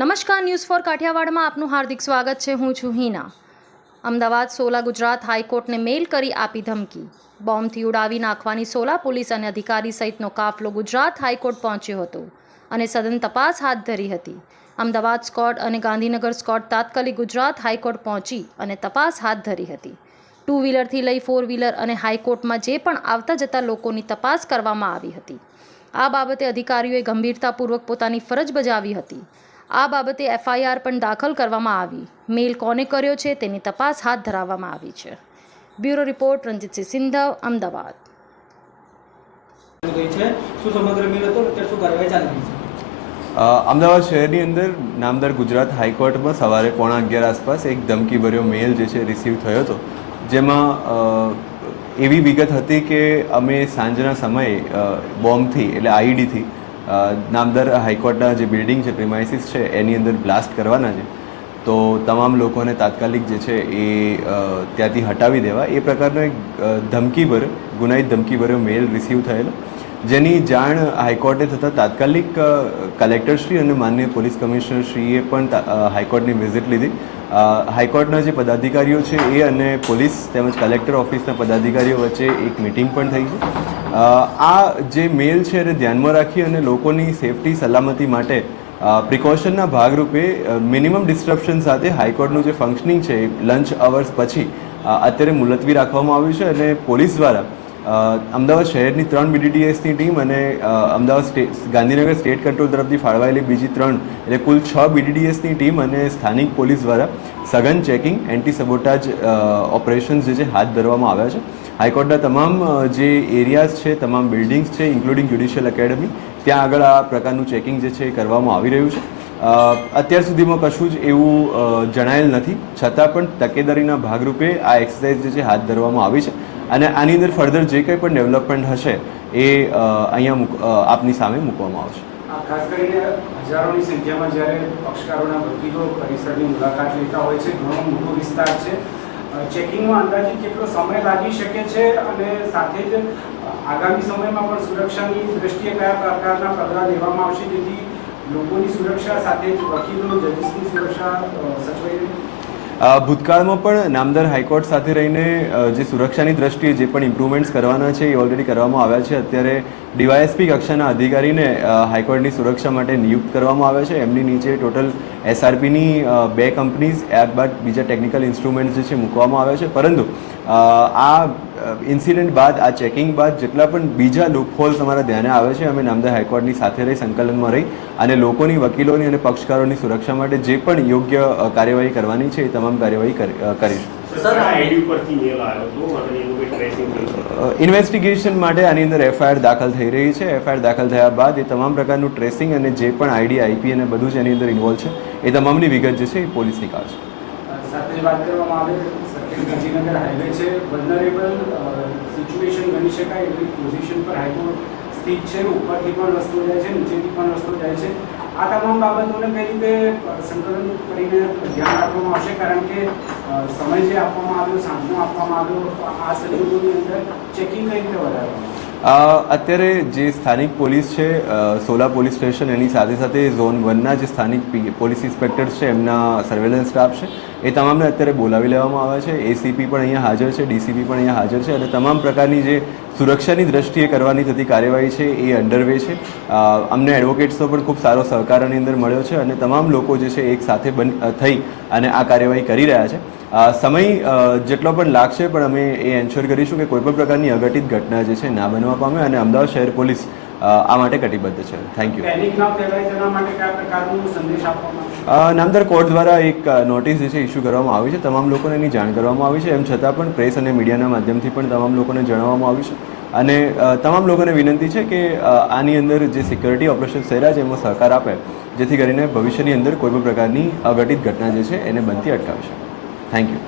નમસ્કાર news for કાઠિયાવાડમાં આપનું હાર્દિક સ્વાગત છે. હું છું હિના. અમદાવાદ સોલા ગુજરાત હાઈકોર્ટને મેલ કરી આપી ધમકી. બોમ્બથી ઉડાવી નાખવાની સોલા પોલીસ અને અધિકારી સહિતનો કાફલો ગુજરાત હાઈકોર્ટ પહોંચ્યો હતો અને સઘન તપાસ હાથ ધરી હતી. અમદાવાદ સ્કોટ અને ગાંધીનગર સ્કોટ તાત્કાલિક ગુજરાત હાઈકોર્ટ પહોંચી અને તપાસ હાથ ધરી હતી. ટુ વ્હીલરથી લઈ ફોર વ્હીલર અને હાઈકોર્ટમાં જે પણ આવતા જતા લોકોની તપાસ કરવામાં આવી હતી. આ બાબતે અધિકારીઓએ ગંભીરતાપૂર્વક પોતાની ફરજ બજાવી હતી. આ બાબતે એફઆઈઆર પણ દાખલ કરવામાં આવી. મેલ કોને કર્યો છે તેની તપાસ હાથ ધરાવવામાં આવી છે. Bureau report Ranjitsinh Sindhav Ahmedabad. છે. શું સમગ્ર મેલ હતો? અત્યારે શું કાર્યવાહી ચાલી રહી છે? અ, અમદાવાદ શહેરની અંદર નામદાર ગુજરાત હાઈકોર્ટમાં સવારે પોણા અગિયાર આસપાસ એક ધમકીભર્યો મેલ જે છે રિસીવ થયો હતો. જેમાં એવી વિગત હતી કે અમે સાંજના સમયે બોમ્બથી એટલે આઈડીથી નામદાર હાઈકોર્ટના જે બિલ્ડિંગ છે પ્રિમાઇસિસ છે એની અંદર બ્લાસ્ટ કરવાના છે. તો તમામ લોકોને તાત્કાલિક જે છે એ ત્યાંથી હટાવી દેવા. એ પ્રકારનો એક અ, ધમકીભર ગુનાહિત ધમકીભર્યો મેલ રિસીવ થયેલો. જેની જાણ હાઈકોર્ટે થતાં તાત્કાલિક કલેક્ટરશ્રી અને માનનીય પોલીસ કમિશનરશ્રીએ પણ હાઈકોર્ટની વિઝિટ લીધી. હાઈકોર્ટના જે પદાધિકારીઓ છે એ અને પોલીસ તેમજ કલેક્ટર ઓફિસના પદાધિકારીઓ વચ્ચે એક મિટિંગ પણ થઈ છે. આ જે મેલ છે એને ધ્યાનમાં રાખી અને લોકોની સેફટી, સલામતી માટે પ્રિકોશનના ભાગરૂપે મિનિમમ ડિસ્ટ્રપ્શન સાથે હાઈકોર્ટનું જે ફંક્શનિંગ છે લંચ અવર્સ પછી અત્યારે મુલતવી રાખવામાં આવ્યું છે અને પોલીસ દ્વારા અમદાવાદ શહેરની ત્રણ બીડીડીએસની ટીમ અને Ahmedabad state Gandhinagar state control તરફથી ફાળવાયેલી બીજી ત્રણ, એટલે કુલ છ બીડીડીએસની ટીમ અને સ્થાનિક પોલીસ દ્વારા સઘન ચેકિંગ એન્ટી સબોટાજ ઓપરેશન્સ જે છે, હાથ ધરવામાં આવ્યા છે. હાઈકોર્ટના તમામ જે એરિયાઝ છે, તમામ બિલ્ડિંગ્સ છે, ઇન્ક્લુડિંગ જ્યુડિશિયલ એકેડમી, ત્યાં આગળ આ પ્રકારનું ચેકિંગ જે છે, એ કરવામાં આવી રહ્યું છે. અત્યાર સુધીમાં કશું જ એવું જણાયેલ નથી. છતાં પણ તકેદારીના ભાગરૂપે આ એક્સરસાઇઝ જે છે, હાથ ધરવામાં આવી છે. અને આની અંદર ફર્ધર જે કંઈ પણ ડેવલપમેન્ટ હશે, એ અહીંયા આપની સામે મૂકવામાં આવશે. ખાસ કરીને હજારોની સંખ્યામાં જ્યારે પક્ષકારોના વકીલો પરિસરની મુલાકાત લેતા હોય છે, ઘણો મોટો વિસ્તાર છે. ચેકિંગમાં અંદાજિત કેટલો સમય લાગી શકે છે અને સાથે જ આગામી સમયમાં પણ સુરક્ષાની દ્રષ્ટિએ કયા પ્રકારના પગલાં લેવામાં આવશે જેથી લોકોની સુરક્ષા સાથે જ વકીલો જજીસની સુરક્ષા સચવાઈ રહે? ભૂતકાળમાં પણ નામદાર હાઈકોર્ટ સાથે રહીને જે સુરક્ષાની દ્રષ્ટિએ જે પણ ઇમ્પ્રુવમેન્ટ્સ કરવાના છે એ ઓલરેડી કરવામાં આવ્યા છે. અત્યારે ડીવાયએસપી કક્ષાના અધિકારીને હાઈકોર્ટની સુરક્ષા માટે નિયુક્ત કરવામાં આવ્યા છે. એમની નીચે ટોટલ એસઆરપીની બે કંપનીઝ ત્યારબાદ બીજા ટેકનિકલ ઇન્સ્ટ્રુમેન્ટ્સ જે છે મૂકવામાં આવ્યા છે. પરંતુ આ ઇન્સિડન્ટ બાદ આ ચેકિંગ બાદ જેટલા પણ બીજા લૂપહોલ્સ અમારા ધ્યાને આવે છે અમે નામદાર હાઈકોર્ટની સાથે રહી સંકલનમાં રહી અને લોકોની વકીલોની અને પક્ષકારોની સુરક્ષા માટે જે પણ યોગ્ય કાર્યવાહી કરવાની છે એ તમામ કાર્યવાહી કરી- કરીશું. ઇન્વેસ્ટિગેશન માટે આની અંદર એફઆઈઆર દાખલ થઈ રહી છે. એફઆઈઆર દાખલ થયા બાદ એ તમામ પ્રકારનું ટ્રેસિંગ અને જે પણ આઈડી આઈપી અને બધું જ એની અંદર ઇન્વોલ્વ છે એ તમામની વિગત જે છે એ પોલીસ નિકાળશે સાથે વાત કરવામાં આવે. ગાંધીનગર હાઈવે છે. વલ્નરેબલ સિચ્યુએશન ગણી શકાય એવી પોઝિશન પર હાઈકોર્ટ સ્થિત છે ઉપરથી પણ રસ્તો જાય છે, નીચેથી પણ રસ્તો જાય છે. આ તમામ બાબતોને કઈ રીતે સંકલન કરીને ધ્યાન રાખવામાં આવશે? કારણ કે સમય જે આપવામાં આવ્યો, સાંજનો આપવામાં આવ્યો, આ સંજોગોની અંદર ચેકિંગ કઈ રીતે વધારવામાં અત્યારે જે સ્થાનિક પોલીસ છે સોલા પોલીસ સ્ટેશન, એની સાથે સાથે ઝોન વનના જે સ્થાનિક પોલીસ ઇન્સ્પેક્ટર્સ છે, એમના સર્વેલન્સ સ્ટાફ છે, એ તમામને અત્યારે બોલાવી લેવામાં આવ્યા છે. એસીપી પણ અહીંયા હાજર છે ડીસીપી પણ અહીંયા હાજર છે અને તમામ પ્રકારની જે સુરક્ષાની દ્રષ્ટિએ કરવાની થતી કાર્યવાહી છે, એ અંડરવે છે. અમને એડવોકેટ્સનો પણ ખૂબ સારો સહકાર આની અંદર મળ્યો છે અને તમામ લોકો જે છે, એક સાથે બન થઈ અને આ કાર્યવાહી કરી રહ્યા છે. સમય જેટલો પણ લાગશે પણ અમે એ એન્શ્યોર કરીશું કે કોઈપણ પ્રકારની અઘટિત ઘટના જે છે ના બનવા પામે અને અમદાવાદ શહેર પોલીસ આ માટે કટિબદ્ધ છે. થેન્ક યુ નામદાર કોર્ટ દ્વારા એક નોટિસ જે છે ઇસ્યુ કરવામાં આવી છે. તમામ લોકોને એની જાણ કરવામાં આવી છે. એમ છતાં પણ પ્રેસ અને મીડિયાના માધ્યમથી પણ તમામ લોકોને જણાવવામાં આવ્યું છે. અને તમામ લોકોને વિનંતી છે કે આની અંદર જે સિક્યોરિટી ઓપરેશન રહ્યા છે એમાં સહકાર આપે, જેથી કરીને ભવિષ્યની અંદર કોઈ પણ પ્રકારની અઘટિત ઘટના જે છે એને બનતી અટકાવશે. Thank you